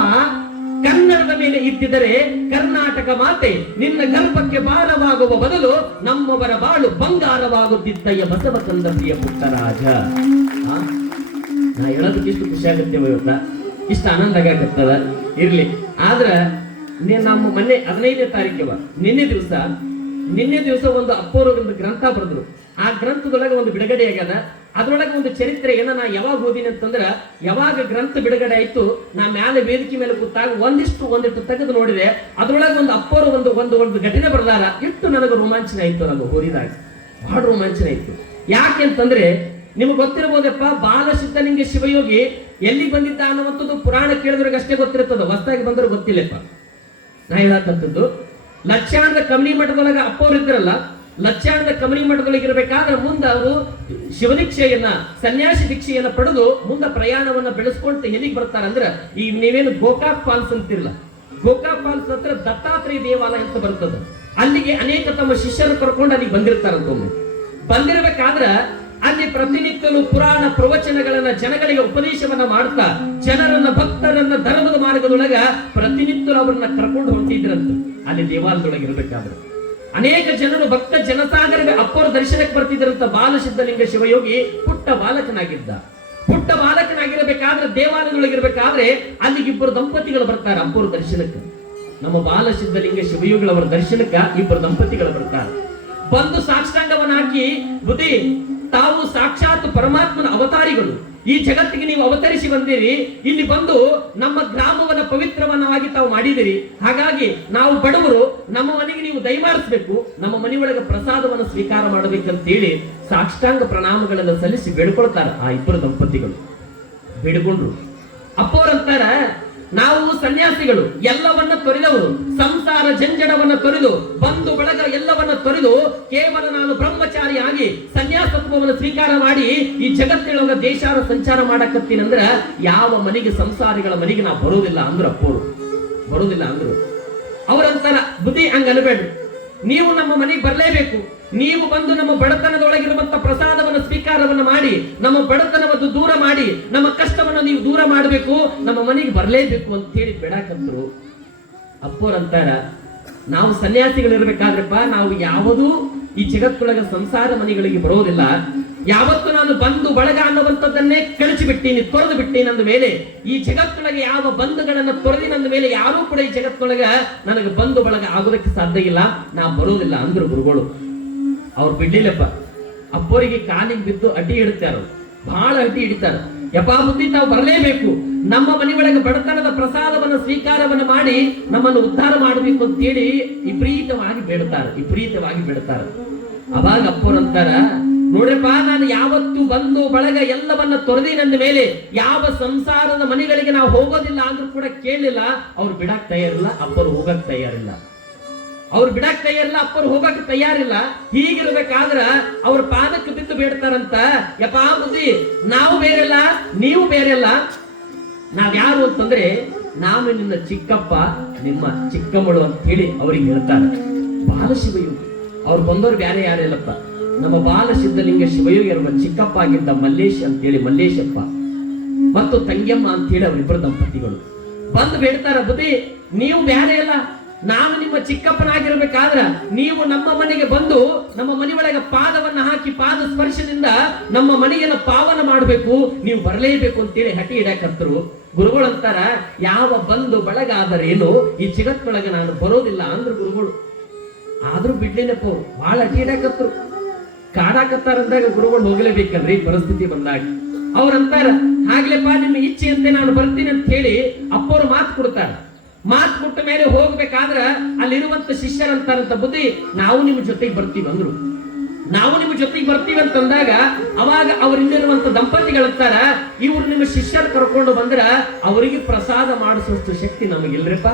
ಕನ್ನಡದ ಮೇಲೆ ಇದ್ದಿದ್ದರೆ ಕರ್ನಾಟಕ ಮಾತೆ, ನಿನ್ನ ಗರ್ಭಕ್ಕೆ ಭಾರವಾಗುವ ಬದಲು ನಮ್ಮವರ ಬಾಳು ಬಂಗಾರವಾಗುತ್ತಿದ್ದಯ್ಯ ಬಸವ ಪ್ರಿಯ ಪುಟ್ಟರಾಜ? ನಾ ಹೇಳೋದಕ್ಕೆ ಇಷ್ಟು ಖುಷಿ ಆಗುತ್ತೆ ಇವತ್ತ ಇಷ್ಟು ಆನಂದ ಆಗತ್ತದ? ಇರ್ಲಿ. ಆದ್ರ ನಮ್ಮ ಮೊನ್ನೆ ಹದಿನೈದನೇ ತಾರೀಕಿವ. ನಿನ್ನೆ ದಿವಸ ನಿನ್ನೆ ದಿವಸ ಒಂದು ಅಪ್ಪೋರು ಗ್ರಂಥ ಬರೆದ್ರು. ಆ ಗ್ರಂಥದೊಳಗೆ ಒಂದು ಬಿಡುಗಡೆ ಆಗ್ಯದ. ಅದರೊಳಗೆ ಒಂದು ಚರಿತ್ರೆ ಏನ ನಾ ಯಾವಾಗ ಓದಿನಿ ಅಂತಂದ್ರ, ಯಾವಾಗ ಗ್ರಂಥ ಬಿಡುಗಡೆ ಆಯ್ತು, ನಾ ಮ್ಯಾಲೆ ವೇದಿಕೆ ಮೇಲೆ ಕೂತಾಗ ಒಂದಿಷ್ಟು ಒಂದಿಷ್ಟು ತೆಗೆದು ನೋಡಿದೆ ಅದರೊಳಗೆ ಒಂದು ಅಪ್ಪರು ಒಂದು ಒಂದು ಒಂದು ಘಟನೆ ಬರ್ದಾರ ಇಟ್ಟು ನನಗೆ ರೋಮಾಂಚನ ಆಯ್ತು ನನಗೆ ಓದಿದಾಗ ಬಹಳ ರೋಮಾಂಚನ ಆಯ್ತು. ಯಾಕೆ ಅಂತಂದ್ರೆ, ನಿಮ್ಗೆ ಗೊತ್ತಿರಬಹುದಪ್ಪ ಬಾಲಸಿದ್ಧಲಿಂಗ ಶಿವಯೋಗಿ ಎಲ್ಲಿ ಬಂದಿದ್ದ ಅನ್ನುವಂಥದ್ದು ಪುರಾಣ ಕೇಳಿದ್ರಿಗೆ ಅಷ್ಟೇ ಗೊತ್ತಿರ್ತದ. ಹೊಸದಾಗಿ ಬಂದ್ರೆ ಗೊತ್ತಿಲ್ಲಪ್ಪ. ನಾ ಹೇಳಂತದ್ದು ಲಕ್ಷಾಂತರ ಕಮ್ಮಿ ಮಠದೊಳಗೆ ಅಪ್ಪವ್ರು ಇದ್ರಲ್ಲ ಲಕ್ಷಾಂತರ ಕಮನಿ ಮಠದೊಳಗೆ ಇರಬೇಕಾದ್ರೆ ಮುಂದೆ ಅವರು ಶಿವದೀಕ್ಷೆಯನ್ನ, ಸನ್ಯಾಸಿ ದೀಕ್ಷೆಯನ್ನ ಪಡೆದು ಮುಂದೆ ಪ್ರಯಾಣವನ್ನ ಬೆಳೆಸ್ಕೊಂತ ಎಲ್ಲಿಗೆ ಬರ್ತಾರೆ ಅಂದ್ರೆ ಈ ನೀವೇನು ಗೋಕಾಕ್ ಫಾಲ್ಸ್ ಅಂತಿರಲ್ಲ? ಗೋಕಾಕ್ ಫಾಲ್ಸ್ ಹತ್ರ ದತ್ತಾತ್ರೇಯ ದೇವಾಲಯ ಅಂತ ಬರ್ತದೆ. ಅಲ್ಲಿಗೆ ಅನೇಕ ತಮ್ಮ ಶಿಷ್ಯರು ಕರ್ಕೊಂಡು ಅಲ್ಲಿಗೆ ಬಂದಿರ್ತಾರಂತೊಮ್ಮೆ ಬಂದಿರಬೇಕಾದ್ರ ಅಲ್ಲಿ ಪ್ರತಿನಿತ್ಯಲು ಪುರಾಣ ಪ್ರವಚನಗಳನ್ನ, ಜನಗಳಿಗೆ ಉಪದೇಶವನ್ನ ಮಾಡ್ತಾ, ಜನರನ್ನ, ಭಕ್ತರನ್ನ ಧರ್ಮದ ಮಾರ್ಗದೊಳಗ ಪ್ರತಿನಿತ್ಯ ಅವರನ್ನ ಕರ್ಕೊಂಡು ಹೊಂಟಿದ್ರಂತ ಅಲ್ಲಿ ದೇವಾಲಯದೊಳಗೆ ಇರಬೇಕಾದ್ರೆ ಅನೇಕ ಜನರು ಭಕ್ತ ಜನಸಾಗರವೇ ಅಪ್ಪರ ದರ್ಶನಕ್ಕೆ ಬರ್ತಿದ್ರಂತ ಬಾಲಸಿದ್ಧಲಿಂಗ ಶಿವಯೋಗಿ ಪುಟ್ಟ ಬಾಲಕನಾಗಿದ್ದ. ಪುಟ್ಟ ಬಾಲಕನಾಗಿರಬೇಕಾದ್ರೆ ದೇವಾಲಯದೊಳಗಿರಬೇಕಾದ್ರೆ ಅಲ್ಲಿಗೆ ಇಬ್ಬರು ದಂಪತಿಗಳು ಬರ್ತಾರೆ ಅಪ್ಪರ ದರ್ಶನಕ್ಕೆ. ನಮ್ಮ ಬಾಲಸಿದ್ಧಲಿಂಗ ಶಿವಯೋಗಿಗಳವರ ದರ್ಶನಕ್ಕ ಇಬ್ಬರು ದಂಪತಿಗಳು ಬರ್ತಾರೆ. ಬಂದು ಸಾಕ್ಷಾಂಗವನ್ನ ಬುದ್ಧಿ, ತಾವು ಸಾಕ್ಷಾತ್ ಪರಮಾತ್ಮನ ಅವತಾರಿಗಳು. ಈ ಜಗತ್ತಿಗೆ ನೀವು ಅವತರಿಸಿ ಬಂದಿರಿ. ಇಲ್ಲಿ ಬಂದು ನಮ್ಮ ಗ್ರಾಮವನ್ನ ಪವಿತ್ರವನ್ನಾಗಿ ತಾವು ಮಾಡಿದಿರಿ. ಹಾಗಾಗಿ ನಾವು ಬಡವರು, ನಮ್ಮ ಮನೆಗೆ ನೀವು ದಯಮಾರಿಸಬೇಕು ನಮ್ಮ ಮನೆಯೊಳಗೆ ಪ್ರಸಾದವನ್ನು ಸ್ವೀಕಾರ ಮಾಡಬೇಕಂತೇಳಿ ಸಾಕ್ಷಾಂಗ ಪ್ರಣಾಮಗಳನ್ನು ಸಲ್ಲಿಸಿ ಬೇಡ್ಕೊಳ್ತಾರೆ ಆ ಇಬ್ಬರು ದಂಪತಿಗಳು. ಬೇಡಿಕೊಂಡ್ರು. ಅಪ್ಪವರಂತಾರ ನಾವು ಸನ್ಯಾಸಿಗಳು, ಎಲ್ಲವನ್ನ ತೊರೆದವರು, ಸಂಸಾರ ಜಂಜಡವನ್ನ ತೊರೆದು, ಬಂದು ಬಳಗ ಎಲ್ಲವನ್ನ ತೊರೆದು, ಕೇವಲ ನಾನು ಬ್ರಹ್ಮಚಾರಿ ಆಗಿ ಸನ್ಯಾಸತ್ವವನ್ನು ಸ್ವೀಕಾರ ಮಾಡಿ ಈ ಜಗತ್ತಿನೊಳಗ ದೇಶಾರ ಸಂಚಾರ ಮಾಡಕತ್ತೀನಂದ್ರ ಯಾವ ಮನೆಗೆ ಸಂಸಾರಿಗಳ ಮನೆಗೆ ನಾವು ಬರೋದಿಲ್ಲ ಅಂದ್ರು ಅಪ್ಪೋರು ಬರೋದಿಲ್ಲ ಅಂದ್ರು. ಅವರಂತರ ಬುದ್ಧಿ ಹಂಗ ಅನ್ಬೇಡ್ರಿ. ನೀವು ನಮ್ಮ ಮನೆಗೆ ಬರಲೇಬೇಕು. ನೀವು ಬಂದು ನಮ್ಮ ಬಡತನದೊಳಗಿರುವಂತ ಪ್ರಸಾದವನ್ನು ಸ್ವೀಕಾರವನ್ನು ಮಾಡಿ, ನಮ್ಮ ಬಡತನವನ್ನು ದೂರ ಮಾಡಿ, ನಮ್ಮ ಕಷ್ಟವನ್ನು ನೀವು ದೂರ ಮಾಡಬೇಕು, ನಮ್ಮ ಮನೆಗೆ ಬರಲೇಬೇಕು ಅಂತ ಹೇಳಿ ಬೇಡಕಂದ್ರು ಅಪ್ಪೋರಂತಾರ ನಾವು ಸನ್ಯಾಸಿಗಳಿರ್ಬೇಕಾದ್ರಪ್ಪ, ನಾವು ಯಾವುದೂ ಈ ಜಗತ್ತೊಳಗ ಸಂಸಾರ ಮನೆಗಳಿಗೆ ಬರೋದಿಲ್ಲ. ಯಾವತ್ತು ನಾನು ಬಂದು ಬಳಗ ಅನ್ನುವಂಥದ್ದನ್ನೇ ಕಳಿಸಿ ಬಿಟ್ಟೀನಿ ತೊರೆದು ಬಿಟ್ಟೀನಿ ಅಂದ ಮೇಲೆ, ಈ ಜಗತ್ತೊಳಗೆ ಯಾವ ಬಂಧುಗಳನ್ನು ತೊರೆದಿನಂದ ಮೇಲೆ ಯಾರೂ ಕೂಡ ಈ ಜಗತ್ತೊಳಗ ನನಗೆ ಬಂಧು ಬಳಗ ಆಗೋದಕ್ಕೆ ಸಾಧ್ಯ ಇಲ್ಲ. ನಾ ಬರೋದಿಲ್ಲ ಅಂದ್ರು ಗುರುಗಳು. ಅವ್ರು ಬಿಡ್ಲಿಲ್ಲಪ್ಪ. ಅಪ್ಪೋರಿಗೆ ಕಾಲಿಗೆ ಬಿದ್ದು ಅಡ್ಡಿ ಹಿಡಿತಾರ ಬಹಳ ಅಡ್ಡಿ ಹಿಡಿತಾರ ಯಪ್ಪ ಬುದ್ಧಿ ನಾವು ಬರಲೇಬೇಕು. ನಮ್ಮ ಮನೆಯೊಳಗೆ ಬಡತನದ ಪ್ರಸಾದವನ್ನು, ಸ್ವೀಕಾರವನ್ನು ಮಾಡಿ ನಮ್ಮನ್ನು ಉದ್ಧಾರ ಮಾಡಬೇಕು ಅಂತೇಳಿ ವಿಪರೀತವಾಗಿ ಬೇಡ್ತಾರೆ ವಿಪರೀತವಾಗಿ ಬೇಡ್ತಾರೆ. ಅವಾಗ ಅಪ್ಪರಂತಾರ ನೋಡ್ರಪ್ಪ, ನಾನು ಯಾವತ್ತು ಬಂದು ಬಳಗ ಎಲ್ಲವನ್ನ ತೊರೆದಿನಂದ ಮೇಲೆ ಯಾವ ಸಂಸಾರದ ಮನೆಗಳಿಗೆ ನಾವು ಹೋಗೋದಿಲ್ಲ ಅಂದ್ರೂ ಕೂಡ ಕೇಳಿಲ್ಲ. ಅವ್ರು ಬಿಡಕ್ ತಯಾರಿಲ್ಲ, ಅಪ್ಪರು ಹೋಗಕ್ ತಯಾರಿಲ್ಲ. ಅವ್ರು ಬಿಡಕ್ ತಯಾರಿಲ್ಲ, ಅಪ್ಪರು ಹೋಗಕ್ಕೆ ತಯಾರಿಲ್ಲ. ಹೀಗಿರ್ಬೇಕಾದ್ರ ಅವ್ರ ಪಾದಕ್ಕೆ ಬಿದ್ದು ಬೇಡ್ತಾರಂತ. ಯಪ್ಪ ನಾವು ಬೇರೆಲ್ಲ, ನೀವು ಬೇರೆಲ್ಲ. ನಾವ್ಯಾರು ಅಂತಂದ್ರೆ, ನಾನು ನಿನ್ನ ಚಿಕ್ಕಪ್ಪ, ನಿಮ್ಮ ಚಿಕ್ಕಮ್ಮಳು ಅಂತ ಹೇಳಿ ಅವ್ರಿಗೆ ಹೇಳ್ತಾರೆ. ಬಾಲಶಿವಯು ಅವ್ರು ಬಂದವ್ರು ಬೇರೆ ಯಾರಿಲ್ಲಪ್ಪ? ನಮ್ಮ ಬಾಲಸಿದ್ಧಲಿಂಗ ಶಿವಯೋಗಿ ಅವರ ಚಿಕ್ಕಪ್ಪ ಆಗಿದ್ದ ಮಲ್ಲೇಶ್ ಅಂತೇಳಿ ಮಲ್ಲೇಶಪ್ಪ. ಮತ್ತು ತಂಗ್ಯಮ್ಮ ಅಂತೇಳಿ ಅವರಿಬ್ಬರು ದಂಪತಿಗಳು. ಬಂದು ಬೇಡ್ತಾರ ಬುದ್ಧಿ, ನೀವು ಬೇರೆ ಅಲ್ಲ. ನಾನು ನಿಮ್ಮ ಚಿಕ್ಕಪ್ಪನಾಗಿರ್ಬೇಕಾದ್ರ ನೀವು ನಮ್ಮ ಮನೆಗೆ ಬಂದು ನಮ್ಮ ಮನೆಯೊಳಗೆ ಪಾದವನ್ನ ಹಾಕಿ ಪಾದ ಸ್ಪರ್ಶದಿಂದ ನಮ್ಮ ಮನೆಯನ್ನು ಪಾವನ ಮಾಡಬೇಕು. ನೀವು ಬರಲೇಬೇಕು ಅಂತೇಳಿ ಹಠಿ ಗುರುಗಳು ಗುರುಗಳಂತಾರ ಯಾವ ಬಂದು ಬಳಗಾದರೇನು ಈ ಜಗತ್ತೊಳಗೆ ನಾನು ಬರೋದಿಲ್ಲ ಅಂದ್ರು ಗುರುಗಳು. ಆದ್ರೂ ಬಿಡ್ಲಿಲ್ಲಪ್ಪ ಅವ್ರು ಬಹಳ ಹಠಿ ಇಡಕತ್ರು ಕಾಡಾಕತ್ತಾರಂದಾಗ ಗುರುಗಳು ಹೋಗಲೇಬೇಕಲ್ರಿ ಪರಿಸ್ಥಿತಿ ಬಂದಾಗ. ಅವ್ರಂತಾರ, ಆಗ್ಲೇಪ್ಪ, ನಿಮ್ಮ ಇಚ್ಛೆಯಂತೆ ನಾನು ಬರ್ತೀನಿ ಅಂತ ಹೇಳಿ ಅಪ್ಪವ್ರು ಮಾತು ಕೊಡ್ತಾರ. ಮಾತು ಮುಟ್ಟ ಮೇಲೆ ಹೋಗ್ಬೇಕಾದ್ರ ಅಲ್ಲಿರುವಂತ ಶಿಷ್ಯರಂತಾರಂತ ಬುದ್ಧಿ, ನಾವು ನಿಮ್ಮ ಜೊತೆಗೆ ಬರ್ತೀವಿ ಅಂದ್ರು. ನಾವು ನಿಮ್ಮ ಜೊತೆಗೆ ಬರ್ತೀವಿ ಅಂತಂದಾಗ, ಅವಾಗ ಅವರಿಲ್ಲಿರುವಂತ ದಂಪತಿಗಳಂತಾರ ಇವ್ರು ನಿಮ್ಮ ಶಿಷ್ಯರು ಕರ್ಕೊಂಡು ಬಂದ್ರ ಅವರಿಗೆ ಪ್ರಸಾದ ಮಾಡಿಸುವಷ್ಟು ಶಕ್ತಿ ನಮಗಿಲ್ರಿಪ್ಪ.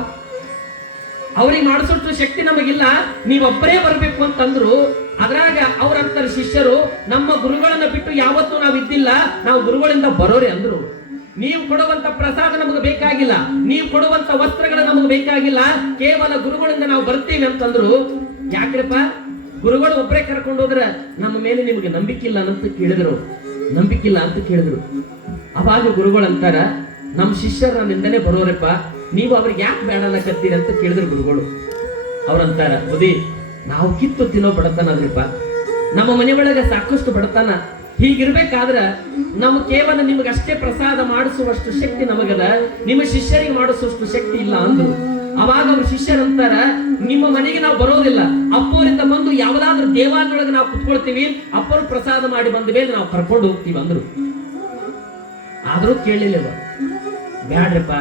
ಅವ್ರಿಗೆ ಮಾಡಿಸುವಷ್ಟು ಶಕ್ತಿ ನಮಗಿಲ್ಲ ನೀವೊಬ್ಬರೇ ಬರಬೇಕು ಅಂತಂದ್ರು, ಅದ್ರಾಗ ಅವ್ರಂತರ ಶಿಷ್ಯರು, ನಮ್ಮ ಗುರುಗಳನ್ನ ಬಿಟ್ಟು ಯಾವತ್ತೂ ನಾವು ಇದ್ದಿಲ್ಲ ನಾವು ಗುರುಗಳಿಂದ ಬರೋರೆ ಅಂದ್ರು. ನೀವು ಕೊಡುವಂತ ಪ್ರಸಾದ ನಮಗೆ ಬೇಕಾಗಿಲ್ಲ. ನೀವು ಕೊಡುವಂತ ವಸ್ತ್ರಗಳು ನಮಗೆ ಬೇಕಾಗಿಲ್ಲ. ಕೇವಲ ಗುರುಗಳಿಂದ ನಾವು ಬರ್ತೀವಿ ಅಂತಂದ್ರು ಯಾಕ್ರಪ್ಪ? ಗುರುಗಳು ಒಬ್ಬರೇ ಕರ್ಕೊಂಡು ಹೋದ್ರೆ ನಮ್ಮ ಮೇಲೆ ನಿಮಗೆ ನಂಬಿಕಿಲ್ಲ ಅಂತ ಕೇಳಿದ್ರು. ನಂಬಿಕಿಲ್ಲ ಅಂತ ಕೇಳಿದ್ರು. ಅವಾಗ ಗುರುಗಳಂತಾರ ನಮ್ಮ ಶಿಷ್ಯರ ನಿಂದನೆ ಬರೋರಪ್ಪ, ನೀವು ಅವ್ರಿಗೆ ಯಾಕೆ ಬೇಡ ಅನ್ನಕತ್ತೀರಿ ಅಂತ ಕೇಳಿದ್ರು ಗುರುಗಳು. ಅವ್ರಂತಾರ ಬುದಿ ನಾವು ಕಿತ್ತು ತಿನ್ನೋ ಬಡತನ ಅದ್ರಪ್ಪ. ನಮ್ಮ ಮನೆ ಒಳಗೆ ಸಾಕಷ್ಟು ಬಡತನ. ಹೀಗಿರ್ಬೇಕಾದ್ರ ನಾವು ಕೇವಲ ನಿಮಗೆ ಅಷ್ಟೇ ಪ್ರಸಾದ ಮಾಡಿಸುವಷ್ಟು ಶಕ್ತಿ ನಮಗದ, ನಿಮ್ಮ ಶಿಷ್ಯರಿಗೆ ಮಾಡಿಸುವಷ್ಟು ಶಕ್ತಿ ಇಲ್ಲ ಅಂದ್ರು. ಅವಾಗ ಅವ್ರ ಶಿಷ್ಯರಂತಾರ ನಿಮ್ಮ ಮನೆಗೆ ನಾವು ಬರೋದಿಲ್ಲ. ಅಪ್ಪೋರಿಂದ ಬಂದು ಯಾವ್ದಾದ್ರು ದೇವಾಲಯದೊಳಗೆ ನಾವು ಕುತ್ಕೊಳ್ತೀವಿ, ಅಪ್ಪರು ಪ್ರಸಾದ ಮಾಡಿ ಬಂದ ಮೇಲೆ ನಾವು ಕರ್ಕೊಂಡು ಹೋಗ್ತೀವಿ ಅಂದ್ರು. ಆದ್ರೂ ಕೇಳಲಿಲ್ಲ ಬ್ಯಾಡ್ರಪ್ಪ,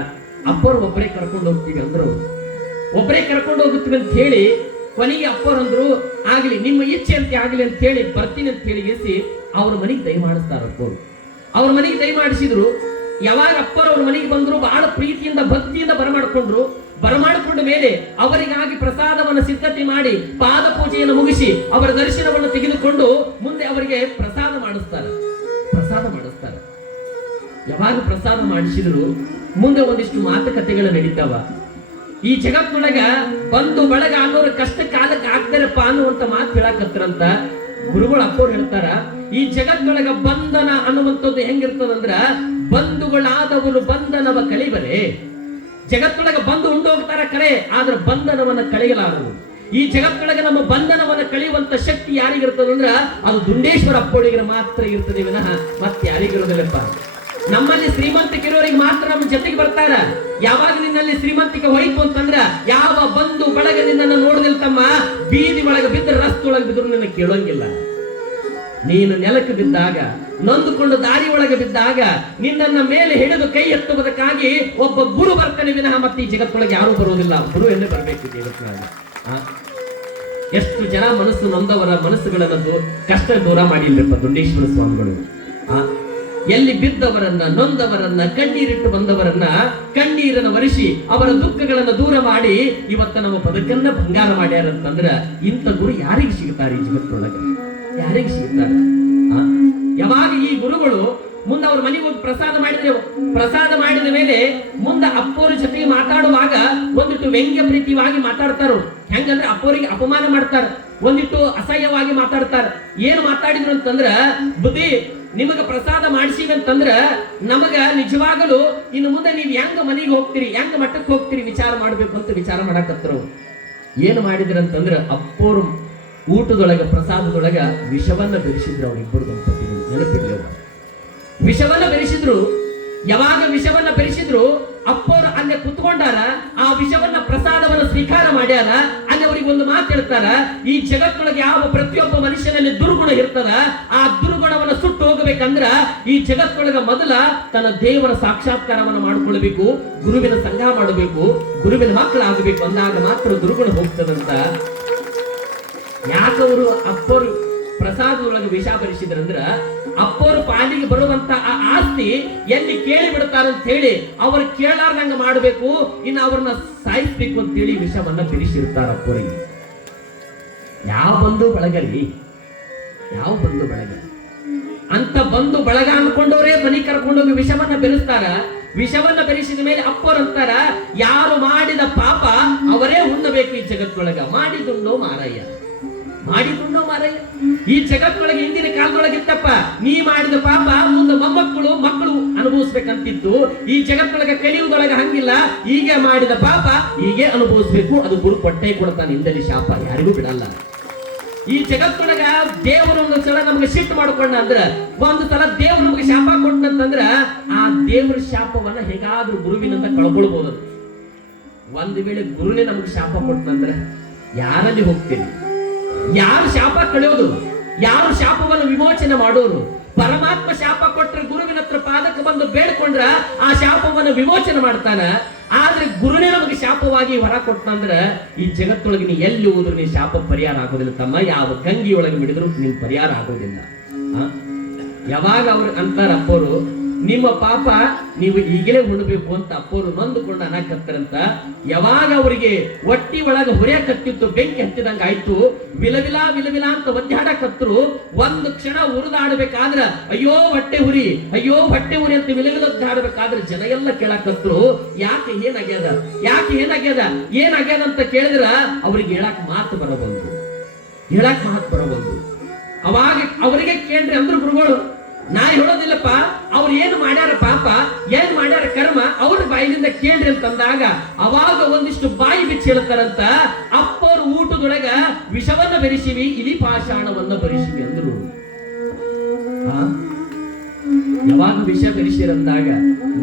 ಅಪ್ಪರು ಒಬ್ಬರೇ ಕರ್ಕೊಂಡು ಹೋಗ್ತೀವಿ ಅಂದ್ರು. ಒಬ್ಬರೇ ಕರ್ಕೊಂಡು ಹೋಗುತ್ತೀವಿ ಅಂತ ಹೇಳಿ ಕೊನೆಗೆ ಅಪ್ಪರಂದ್ರು ಆಗ್ಲಿ, ನಿಮ್ಮ ಇಚ್ಛೆ ಅಂತ ಆಗ್ಲಿ ಅಂತ ಹೇಳಿ ಬರ್ತೀನಿ ಅಂತ ಹೇಳಿ ಅವ್ರ ಮನೆಗೆ ದಯ ಮಾಡಿಸ್ತಾರ ಅಪ್ಪರು ಅವ್ರ ಮನೆಗೆ ದಯ ಮಾಡಿಸಿದ್ರು, ಯಾವಾಗ ಅಪ್ಪರವ್ರ ಮನೆಗೆ ಬಂದ್ರು ಬಹಳ ಪ್ರೀತಿಯಿಂದ, ಭಕ್ತಿಯಿಂದ ಬರಮಾಡಿಕೊಂಡ್ರು, ಬರಮಾಡಿಕೊಂಡ ಮೇಲೆ ಅವರಿಗಾಗಿ ಪ್ರಸಾದವನ್ನು ಸಿದ್ಧತೆ ಮಾಡಿ ಪಾದ ಪೂಜೆಯನ್ನು ಮುಗಿಸಿ ಅವರ ದರ್ಶನವನ್ನು ತೆಗೆದುಕೊಂಡು ಮುಂದೆ ಅವರಿಗೆ ಪ್ರಸಾದ ಮಾಡಿಸ್ತಾರೆ. ಪ್ರಸಾದ ಮಾಡಿಸ್ತಾರೆ. ಯಾವಾಗ ಪ್ರಸಾದ ಮಾಡಿಸಿದ್ರು, ಮುಂದೆ ಒಂದಿಷ್ಟು ಮಾತುಕತೆಗಳು ನಡೀತಾವ. ಈ ಜಗತ್ತಿನೊಳಗ ಬಂದು ಬಳಗ ಅನ್ನೋರ ಕಷ್ಟ ಕಾಲಕ್ಕೆ ಆಗ್ತಾರಪ್ಪ ಅನ್ನುವಂತ ಮಾತು ಹೇಳಕತ್ತರಂತ ಗುರುಗಳು ಅಪ್ಪವ್ರು ಹೇಳ್ತಾರ, ಈ ಜಗತ್ತೊಳಗ ಬಂಧನ ಅನ್ನುವಂಥದ್ದು ಹೆಂಗಿರ್ತದಂದ್ರ ಬಂಧುಗಳಾದವರು ಬಂಧನವ ಕಳಿಬರೆ ಜಗತ್ತೊಳಗ ಬಂದು ಉಂಡೋಗ್ತಾರ ಕರೆ, ಆದ್ರ ಬಂಧನವನ್ನ ಕಳೆಯಲಾರದು ಈ ಜಗತ್ತೊಳಗೆ ನಮ್ಮ ಬಂಧನವನ್ನ ಕಳೆಯುವಂತ ಶಕ್ತಿ ಯಾರಿಗಿರ್ತದಂದ್ರ, ಅದು ದುಂಡೇಶ್ವರ ಅಪ್ಪೋಳಿಗೆ ಮಾತ್ರ ಇರ್ತದೆ ವಿನಃ ಮತ್ತೆ ಯಾರಿಗಿರೋದಿಲ್ಲಪ್ಪ ನಮ್ಮಲ್ಲಿ ಶ್ರೀಮಂತಿಕಿರೋರಿಗೆ ಮಾತ್ರ ನಮ್ಮ ಜೊತೆಗೆ ಬರ್ತಾರ. ಯಾವಾಗ ನಿನ್ನಲ್ಲಿ ಶ್ರೀಮಂತಿಕೆ ಹೋಯ್ತು ಅಂತಂದ್ರ ಯಾವ ಬಂಧು ಬಳಗ ನಿನ್ನನ್ನು ನೋಡದಿಲ್ಲ ತಮ್ಮ? ಬೀದಿ ಒಳಗೆ ಬಿದ್ದ ರಸ್ತೊಳಗೆ ಬಿದ್ರು ನಿನ್ನ ಕೇಳೋಂಗಿಲ್ಲ. ನೀನು ನೆಲಕ್ಕೆ ಬಿದ್ದಾಗ, ನೊಂದುಕೊಂಡು ದಾರಿ ಒಳಗೆ ಬಿದ್ದಾಗ, ನಿನ್ನನ್ನ ಮೇಲೆ ಹಿಡಿದು ಕೈ ಎತ್ತುವುದಕ್ಕಾಗಿ ಒಬ್ಬ ಗುರು ಬರ್ತಾನೆ ವಿನಃ ಮತ್ತೆ ಈ ಜಗತ್ತೊಳಗೆ ಯಾರು ಬರುವುದಿಲ್ಲ. ಗುರು ಎಂದು ಬರಬೇಕು ಜಗತ್ತಿನಲ್ಲಿ? ಎಷ್ಟು ಜನ ಮನಸ್ಸು ನೊಂದವರ ಮನಸ್ಸುಗಳನ್ನು ಕಷ್ಟ ದೂರ ಮಾಡಿಲ್ಲಪ್ಪ ದುಂಡೇಶ್ವರ ಸ್ವಾಮಿಗಳು. ಆ? ಎಲ್ಲಿ ಬಿದ್ದವರನ್ನ, ನೊಂದವರನ್ನ, ಕಣ್ಣೀರಿಟ್ಟು ಬಂದವರನ್ನ, ಕಣ್ಣೀರನ್ನು ಒರೆಸಿ ಅವರ ದುಃಖಗಳನ್ನ ದೂರ ಮಾಡಿ ಇವತ್ತ ನಮ್ಮ ಬದುಕನ್ನ ಬಂಗಾರ ಮಾಡ್ಯಾರ ಅಂತಂದ್ರ ಇಂಥ ಗುರು ಯಾರಿಗೆ ಸಿಗುತ್ತಾರೆ ಈ ಜಗತ್ತೊಳಗೆ? ಯಾರಿಗೆ ಸಿಗ್ತಾರೆ? ಆ? ಯಾವಾಗ ಈ ಗುರುಗಳು ಮುಂದೆ ಅವ್ರ ಮನೆಗೆ ಹೋಗಿ ಪ್ರಸಾದ ಮಾಡಿದ್ರೆ ಪ್ರಸಾದ ಮಾಡಿದ ಮೇಲೆ ಮುಂದೆ ಅಪ್ಪೋರ ಜೊತೆ ಮಾತಾಡುವಾಗ ಒಂದಿಟ್ಟು ವ್ಯಂಗ್ಯ ಪ್ರೀತಿವಾಗಿ ಮಾತಾಡ್ತಾರು. ಹೆಂಗಂದ್ರೆ ಅಪ್ಪೋರಿಗೆ ಅಪಮಾನ ಮಾಡ್ತಾರ. ಒಂದಿಟ್ಟು ಅಸಹ್ಯವಾಗಿ ಮಾತಾಡ್ತಾರ. ಏನು ಮಾತಾಡಿದ್ರು ಅಂತಂದ್ರ, ಬುದ್ಧಿ ನಿಮಗ ಪ್ರಸಾದ ಮಾಡಿಸಿವಿ ಅಂತಂದ್ರ ನಮಗ ನಿಜವಾಗಲೂ ಇನ್ನು ಮುಂದೆ ನೀವು ಹೆಂಗ ಮನೆಗೆ ಹೋಗ್ತೀರಿ, ಹೆಂಗ ಮಠಕ್ಕೆ ಹೋಗ್ತೀರಿ ವಿಚಾರ ಮಾಡಬೇಕು ಅಂತ ವಿಚಾರ ಮಾಡಕತ್ತರು ಏನು ಮಾಡಿದ್ರಂತಂದ್ರ ಅಪ್ಪೋರ್ ಊಟದೊಳಗ, ಪ್ರಸಾದದೊಳಗ ವಿಷವನ್ನ ಬೆರೆಸಿದ್ರು ಅವ್ರಿಬ್ಬರು ದಂಪತಿಗಳು ನೆನಪಿರ್ಲಿ. ವಿಷವನ್ನ ಬೆರೆಸಿದ್ರು, ಯಾವಾಗ ವಿಷವನ್ನ ಬೆರೆಸಿದ್ರು ಅಪ್ಪೋರ್ ಅಲ್ಲೇ ಕುತ್ಕೊಂಡಾರ, ಆ ವಿಷವನ್ನ ಪ್ರಸಾದವನ್ನ ಸ್ವೀಕಾರ ಮಾಡ್ಯಾರ, ಅಲ್ಲಿ ಅವ್ರಿಗೆ ಒಂದು ಮಾತು ಹೇಳ್ತಾರ, ಈ ಜಗತ್ತೊಳಗೆ ಯಾವ ಪ್ರತಿಯೊಬ್ಬ ಮನುಷ್ಯನಲ್ಲಿ ದುರ್ಗುಣ ಇರ್ತದ, ಆ ದುರ್ಗುಣವನ್ನ ಹೋಗಬೇಕಂದ್ರ ಈ ಜಗತ್ತೊಳಗ ಮೊದಲ ತನ್ನ ದೇವರ ಸಾಕ್ಷಾತ್ಕಾರವನ್ನು ಮಾಡ್ಕೊಳ್ಬೇಕು, ಗುರುವಿನ ಸಂಘ ಮಾಡಬೇಕು, ಗುರುವಿನ ಮಕ್ಕಳಾಗಬೇಕು ಅಂದಾಗ ಮಾತ್ರ ದುರ್ಗುಣ ಹೋಗ್ತದಂತ. ಯಾಕವರು ಅಪ್ಪರು ಪ್ರಸಾದದೊಳಗೆ ವಿಷ ಭರಿಸಿದ್ರಂದ್ರ ಅಪ್ಪರು ಪಾಲಿಗೆ ಬರುವಂತ ಆ ಆಸ್ತಿ ಎಲ್ಲಿ ಕೇಳಿ ಬಿಡ್ತಾರಂತ ಹೇಳಿ ಅವ್ರು ಕೇಳಾರ್ದಂಗ ಮಾಡಬೇಕು, ಇನ್ನು ಅವ್ರನ್ನ ಸಾಯಿಸ್ಬೇಕು ಅಂತ ಹೇಳಿ ವಿಷವನ್ನ ಬಿರಿಸಿರ್ತಾರ ಅಪ್ಪರಿಗೆ. ಯಾವ ಬಂಧು ಬಳಗಲಿ, ಯಾವ ಬಂಧು ಬಳಗ ಅಂತ ಬಂದು ಬಳಗ ಅನ್ಕೊಂಡವರೇ ಮನಿ ಕರ್ಕೊಂಡೋಗಿ ವಿಷವನ್ನ ಬೆರೆಸ್ತಾರ. ವಿಷವನ್ನ ಬೆರೆಸಿದ ಮೇಲೆ ಅಪ್ಪರ್ ಅಂತಾರ, ಯಾರು ಮಾಡಿದ ಪಾಪ ಅವರೇ ಉಣ್ಣಬೇಕು ಈ ಜಗತ್ತೊಳಗ ಮಾಡಿದುಣ್ಣೋ ಮಾರಯ್ಯ. ಮಾಡಿಕೊಂಡೋ ಮಾರಯ್ಯ. ಈ ಜಗತ್ತೊಳಗೆ ಹಿಂದಿನ ಕಾಲದೊಳಗೆ ಇತ್ತಪ್ಪ ನೀ ಮಾಡಿದ ಪಾಪ ಮುಂದೆ ಮೊಮ್ಮಕ್ಕಳು ಮಕ್ಕಳು ಅನುಭವಿಸ್ಬೇಕಂತಿತ್ತು. ಈ ಜಗತ್ತೊಳಗೆ ಕಲಿಯುವುದೊಳಗೆ ಹಂಗಿಲ್ಲ. ಹೀಗೆ ಮಾಡಿದ ಪಾಪ ಹೀಗೆ ಅನುಭವಿಸ್ಬೇಕು. ಅದು ಗುರು ಕೊಟ್ಟೆ ಕೊಡ್ತಾನೆ ಹಿಂದಲಿ ಶಾಪ ಯಾರಿಗೂ ಬಿಡಲ್ಲ. ಈ ಜಗತ್ತೊಳಗ ದೇವರು ಒಂದು ಸಲ ನಮ್ಗೆ ಶಿಫ್ಟ್ ಮಾಡ್ಕೊಂಡ ಅಂದ್ರ, ಒಂದು ಸಲ ದೇವ್ರು ನಮ್ಗೆ ಶಾಪ ಕೊಟ್ಟಂತಂದ್ರ, ಆ ದೇವರ ಶಾಪವನ್ನ ಹೇಗಾದ್ರೂ ಗುರುವಿನಂತ ಕಳ್ಕೊಳ್ಬಹುದು ಒಂದು ವೇಳೆ ಗುರುನೇ ನಮ್ಗೆ ಶಾಪ ಕೊಟ್ಟಂದ್ರ ಯಾರಲ್ಲಿ ಹೋಗ್ತೀರಿ ಯಾರು ಶಾಪ ಕಳೆಯೋದು? ಯಾರು ಶಾಪವನ್ನು ವಿಮೋಚನೆ ಮಾಡೋರು? ಪರಮಾತ್ಮ ಶಾಪ ಕೊಟ್ರೆ ಗುರುವಿನ ಹತ್ರ ಪಾದಕ್ಕೆ ಬಂದು ಬೇಡ್ಕೊಂಡ್ರ ಆ ಶಾಪವನ್ನು ವಿಮೋಚನೆ ಮಾಡ್ತಾನ. ಆದ್ರೆ ಗುರುನೇ ನಮಗೆ ಶಾಪವಾಗಿ ಹೊರ ಕೊಟ್ಟಂದ್ರ ಈ ಜಗತ್ತೊಳಗೆ ನೀ ಎಲ್ಲಿ ಹೋದ್ರು ನೀ ಶಾಪ ಪರಿಹಾರ ಆಗೋದಿಲ್ಲ ತಮ್ಮ. ಯಾವ ಗಂಗಿಯೊಳಗೆ ಬಿಡಿದ್ರು ನಿನ್ ಪರಿಹಾರ ಆಗೋದಿಲ್ಲ? ಯಾವಾಗ ಅವ್ರು ಅಂತಾರ ಅಪ್ಪರು ನಿಮ್ಮ ಪಾಪ ನೀವು ಈಗಲೇ ಉಣಬೇಕು ಅಂತ ಅಪ್ಪರು ನೊಂದುಕೊಂಡು ಅನ್ನಕತ್ತರಂತ ಯಾವಾಗ ಅವರಿಗೆ ಒಟ್ಟಿ ಒಳಗ ಹುರಿಯಕತ್ತಿತ್ತು ಬೆಂಕಿ ಹತ್ತಿದಂಗ ಆಯ್ತು ವಿಲವಿಲ ವಿಲವಿಲ ಅಂತ ಒದ್ದಾಡಕತ್ರು ಒಂದು ಕ್ಷಣ ಉರಿದಾಡಬೇಕಾದ್ರ ಅಯ್ಯೋ ಹೊಟ್ಟೆ ಹುರಿ ಅಯ್ಯೋ ಹೊಟ್ಟೆ ಹುರಿ ಅಂತ ವಿಲವಿಲ ಒದ್ದಾಡಬೇಕಾದ್ರೆ ಜನ ಎಲ್ಲ ಕೇಳಕತ್ರು ಯಾಕೆ ಏನಾಗ್ಯದ ಯಾಕೆ ಏನಾಗ್ಯದ ಏನಾಗ್ಯದ ಅಂತ ಕೇಳಿದ್ರ ಅವ್ರಿಗೆ ಹೇಳಕ್ ಮಾತು ಬರಬಂದು ಹೇಳಕ್ ಮಾತು ಬರಬಂದು ಅವಾಗ ಅವರಿಗೆ ಕೇಳ್ರಿ ಅಂದ್ರು ಗುರುಗಳು ನಾ ಹೇಳೋದಿಲ್ಲಪ್ಪ ಅವ್ರು ಏನು ಮಾಡ್ಯಾರ ಪಾಪ, ಏನ್ ಮಾಡ್ಯಾರ ಕರ್ಮ, ಅವ್ರ ಬಾಯಿನಿಂದ ಕೇಳ್ರಿ ಅಂತಂದಾಗ ಅವಾಗ ಒಂದಿಷ್ಟು ಬಾಯಿ ಬಿಚ್ಚಿ ಹೇಳ್ತಾರಂತ, ಅಪ್ಪವ್ರ ಊಟದೊಳಗ ವಿಷವನ್ನ ಬೆರೆಸಿವಿ, ಇಲಿ ಪಾಷಾಣವನ್ನ ಬರಿಸಿವಿ ಅಂದ್ರು? ಯಾವಾಗ ವಿಷ ಬೆರೆಸಿರಂದಾಗ,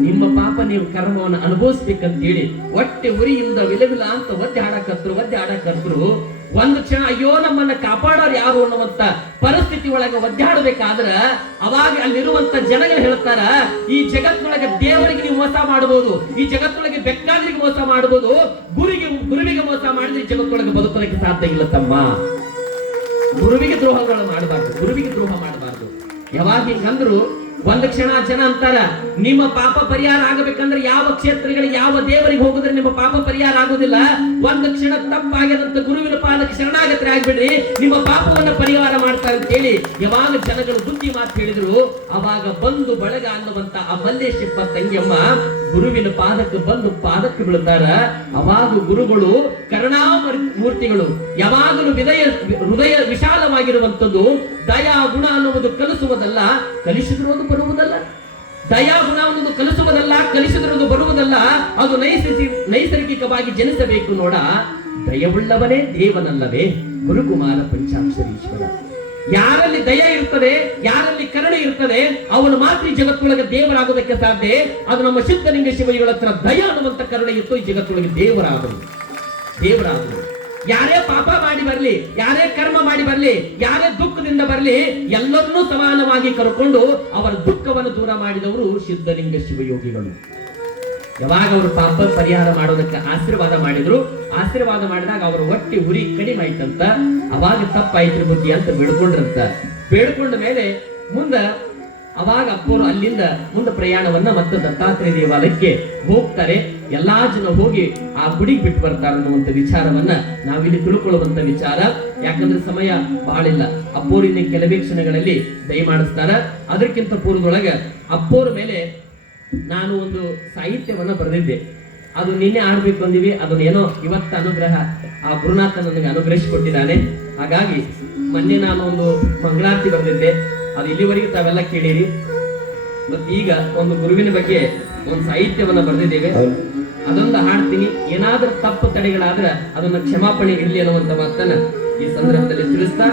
ನಿಮ್ಮ ಪಾಪ ನೀವು ಕರ್ಮವನ್ನು ಅನುಭವಿಸ್ಬೇಕಂತೇಳಿ, ಹೊಟ್ಟೆ ಉರಿಯಿಂದ ವಿಲವಿಲ ಅಂತ ಒದ್ದೆ ಆಡಕತ್ರು ಒದ್ದೆ ಆಡಕತ್ರು ಒಂದು ಕ್ಷಣ ಅಯ್ಯೋ ನಮ್ಮನ್ನ ಕಾಪಾಡೋರು ಯಾರು ಅನ್ನುವಂತ ಪರಿಸ್ಥಿತಿ ಒಳಗೆ ಒದ್ದಾಡಬೇಕಾದ್ರ ಅವಾಗ ಅಲ್ಲಿರುವಂತ ಜನಗಳು ಹೇಳ್ತಾರ, ಈ ಜಗತ್ತೊಳಗೆ ದೇವರಿಗೆ ನೀವು ಮೋಸ ಮಾಡಬಹುದು, ಈ ಜಗತ್ತೊಳಗೆ ಬೆಕ್ಕಾದ್ರಿಗೆ ಮೋಸ ಮಾಡಬಹುದು, ಗುರಿಗೆ, ಗುರುವಿಗೆ ಮೋಸ ಮಾಡಿದ್ರೆ ಜಗತ್ತೊಳಗೆ ಬದುಕೋದಕ್ಕೆ ಸಾಧ್ಯ ಇಲ್ಲ ತಮ್ಮ. ಗುರುವಿಗೆ ದ್ರೋಹಗಳು ಮಾಡಬಾರ್ದು, ಗುರುವಿಗೆ ದ್ರೋಹ ಮಾಡಬಾರ್ದು. ಯಾವಾಗ ಹಿಂಗಂದ್ರು ಒಂದು ಕ್ಷಣ ಜನ ಅಂತಾರ, ನಿಮ್ಮ ಪಾಪ ಪರಿಹಾರ ಆಗಬೇಕಂದ್ರೆ ಯಾವ ಕ್ಷೇತ್ರಗಳಿಗೆ, ಯಾವ ದೇವರಿಗೆ ಹೋಗಿದ್ರೆ ನಿಮ್ಮ ಪಾಪ ಪರಿಹಾರ ಆಗುದಿಲ್ಲ? ಒಂದು ಕ್ಷಣ ತಪ್ಪಾಗ್ಯದಂತ ಗುರುವಿನ ಪಾದಕ್ಕೆ ಶರಣಾಗತ್ರೆ, ಆಗ್ಬಿಡ್ರಿ. ನಿಮ್ಮ ಪಾಪವನ್ನ ಪರಿಹಾರ ಮಾಡ್ತಾರೆ ಅಂತ ಹೇಳಿ ಯಾವಾಗ ಜನಗಳು ಬುದ್ಧಿ ಮಾತು ಹೇಳಿದ್ರು, ಅವಾಗ ಬಂದು ಬಳಗ ಅನ್ನುವಂತ ಆ ಮಲ್ಲೇಶಪ್ಪ ತಂಗಿಯಮ್ಮ ಗುರುವಿನ ಪಾದಕ್ಕೆ ಬಂದು ಪಾದಕ್ಕೆ ಬೀಳ್ತಾರ. ಅವಾಗ ಗುರುಗಳು ಕರುಣಾಮೂರ್- ಮೂರ್ತಿಗಳು, ಯಾವಾಗಲೂ ವಿದಯ, ಹೃದಯ ವಿಶಾಲವಾಗಿರುವಂತದ್ದು ದಯಾ, ಗುಣ ಅನ್ನುವುದು ಕಲಿಸುವುದಲ್ಲ ಕಲಿಸಿದಿರುವುದು ಬರುವುದಲ್ಲ? ದಯಾ ಗುಣವನ್ನು ಅನ್ನೋದು ಕಲಿಸುವುದಲ್ಲ ಕಲಿಸಿದಿರುವುದು ಬರುವುದಲ್ಲ, ಅದು ನೈಸರ್ಗಿ ನೈಸರ್ಗಿಕವಾಗಿ ಜನಿಸಬೇಕು ನೋಡ. ದಯವುಳ್ಳವನೇ, ದೇವನಲ್ಲವೇ, ಗುರುಕುಮಾರ ಪಂಚಾಕ್ಷರೀಶ್ವರ. ಯಾರಲ್ಲಿ ದಯ ಇರ್ತದೆ, ಯಾರಲ್ಲಿ ಕರುಣೆ ಇರ್ತದೆ, ಅವನು ಮಾತ್ರ ಜಗತ್ತೊಳಗೆ ದೇವರಾಗೋದಕ್ಕೆ ಸಾಧ್ಯ. ಅದು ನಮ್ಮ ಸಿದ್ಧಲಿಂಗ ಶಿವಯುಗಳ ಹತ್ರ ದಯ ಅನ್ನುವಂತ ಕರುಣೆ ಇತ್ತು, ಈ ಜಗತ್ತೊಳಗೆ ದೇವರಾದರು. ದೇವರಾದರು. ಯಾರೇ ಪಾಪ ಮಾಡಿ ಬರಲಿ, ಯಾರೇ ಕರ್ಮ ಮಾಡಿ ಬರಲಿ, ಯಾರೇ ದುಃಖದಿಂದ ಬರಲಿ, ಎಲ್ಲರನ್ನೂ ಸಮಾನವಾಗಿ ಕರ್ಕೊಂಡು ಅವರ ದುಃಖವನ್ನು ದೂರ ಮಾಡಿದವರು ಸಿದ್ಧಲಿಂಗ ಶಿವಯೋಗಿಗಳು. ಯಾವಾಗ ಅವರು ಪಾಪ ಪರಿಹಾರ ಮಾಡೋದಕ್ಕೆ ಆಶೀರ್ವಾದ ಮಾಡಿದ್ರು, ಆಶೀರ್ವಾದ ಮಾಡಿದಾಗ ಅವರ ಹೊಟ್ಟೆ ಉರಿ ಕಡಿಮೆ ಆಯ್ತಂತ, ಅವಾಗ ತಪ್ಪಾಯ್ತು ಬುದ್ಧಿ ಅಂತ ಬೇಡ್ಕೊಂಡ್ರಂತ. ಬೇಡ್ಕೊಂಡ ಮೇಲೆ ಮುಂದ ಅವಾಗ ಅಪ್ಪರು ಅಲ್ಲಿಂದ ಮುಂದೆ ಪ್ರಯಾಣವನ್ನ ಮತ್ತೆ ದತ್ತಾತ್ರೇಯ ದೇವಾಲಯಕ್ಕೆ ಹೋಗ್ತಾರೆ. ಎಲ್ಲಾ ಜನ ಹೋಗಿ ಆ ಗುಡಿಗೆ ಬಿಟ್ಟು ಬರ್ತಾರೆ ಅನ್ನುವಂಥ ವಿಚಾರವನ್ನ ನಾವಿಲ್ಲಿ ತಿಳ್ಕೊಳ್ಳುವಂತ ವಿಚಾರ. ಯಾಕಂದ್ರೆ ಸಮಯ ಬಹಳಿಲ್ಲ ಅಪ್ಪೋರಿನ ಕೆಲವೇ ಕ್ಷಣಗಳಲ್ಲಿ ದಯಮಾಡಿಸ್ತಾರ ಅದಕ್ಕಿಂತ ಪೂರ್ವದೊಳಗ ಅಪ್ಪೋರ ಮೇಲೆ ನಾನು ಒಂದು ಸಾಹಿತ್ಯವನ್ನ ಬರೆದಿದ್ದೆ. ಅದು ನಿನ್ನೆ ಆಡ್ಬೇಕು ಅಂದಿವಿ ಅದನ್ನ ಏನೋ ಇವತ್ತ ಅನುಗ್ರಹ ಆ ಗುರುನಾಥ ನನಗೆ ಅನುಗ್ರಹಿಸಿಕೊಟ್ಟಿದ್ದಾನೆ. ಹಾಗಾಗಿ ಮೊನ್ನೆ ನಾನು ಒಂದು ಮಂಗಳಾರತಿ ಬರೆದಿದ್ದೆ. ಅದು ಇಲ್ಲಿವರೆಗೆ ತಾವೆಲ್ಲ ಕೇಳಿರಿ. ಮತ್ತೆ ಈಗ ಒಂದು ಗುರುವಿನ ಬಗ್ಗೆ ಒಂದು ಸಾಹಿತ್ಯವನ್ನ ಬರೆದಿದ್ದೇವೆ. ಅದೊಂದು ಹಾಡ್ತೀನಿ. ಏನಾದ್ರೂ ತಪ್ಪು ತಡೆಗಳಾದ್ರೆ ಅದನ್ನ ಕ್ಷಮಾಪಣೆ ಇರ್ಲಿ ಅನ್ನುವಂತ ಮಾತನ್ನ ಈ ಸಂದರ್ಭದಲ್ಲಿ ತಿಳಿಸ್ತಾ